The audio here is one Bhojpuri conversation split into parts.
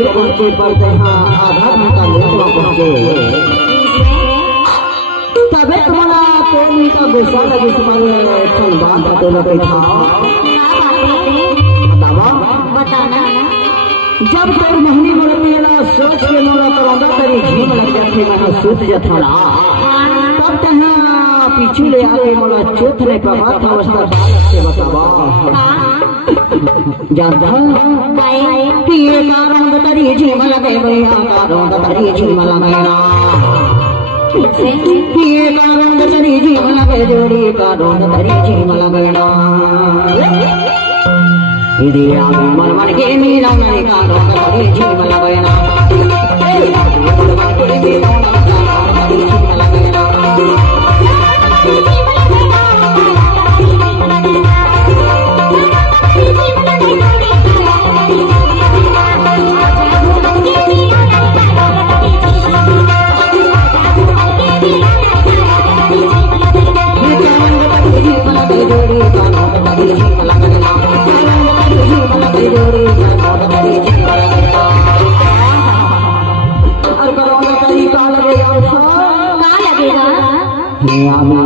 जरूर पहुंचे पर हाँ आधा घंटा लेट में पहुंचे तबे तुम्हारा प्रेमी का गुस्सा लगे तुम्हारे बात बतौना पे था बताना जब तक महीने बोलती है ना सोच के मोला करौंदा तेरी झूम लग जाती मैं सूत जथड़ा तब तहाँ पीछे ले आके मोला चोथ नहीं पावा था अवस्था से बतावा जानता कि ये कारण तेरी झूम लगे भैया कारण तेरी झूम लगे ना ये कारण तेरी झूम लगे जोड़ी कारण तेरी झूम लगे ना इधे आगे मन मन के मीना नहीं कारों का तेरी झूम लगे ना मन मन के मीना नहीं कारों का तेरी झूम लगे ना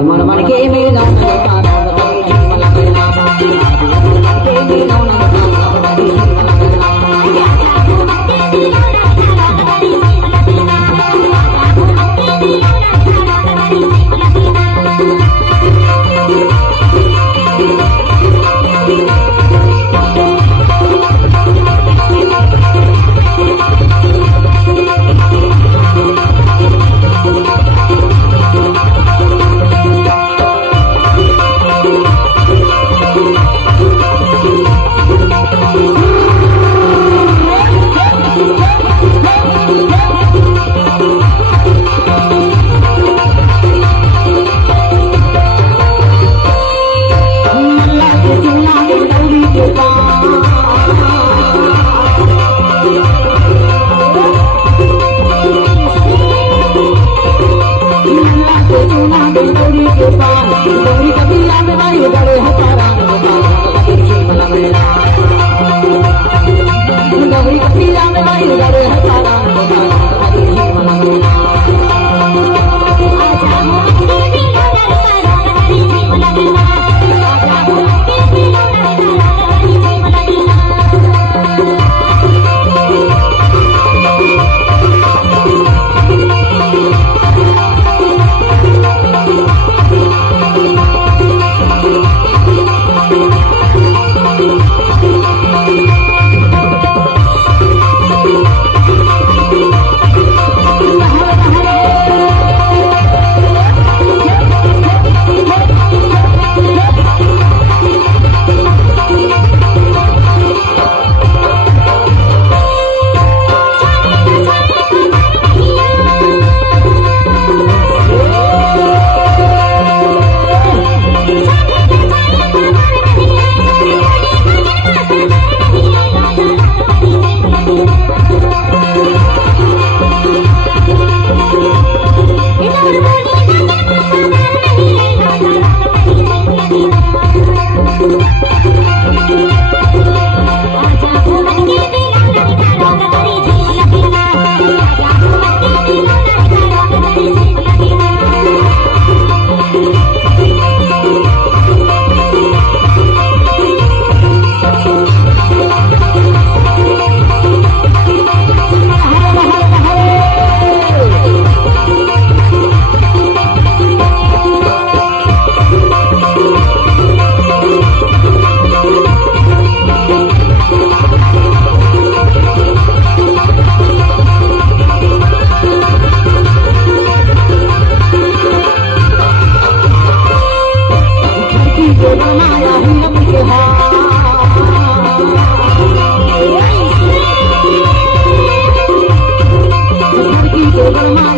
मन मन के मीना नहीं कारों का तेरी झूम लगे ना मन मन के मीना नहीं कारों का तेरी झूम लगे ना Guru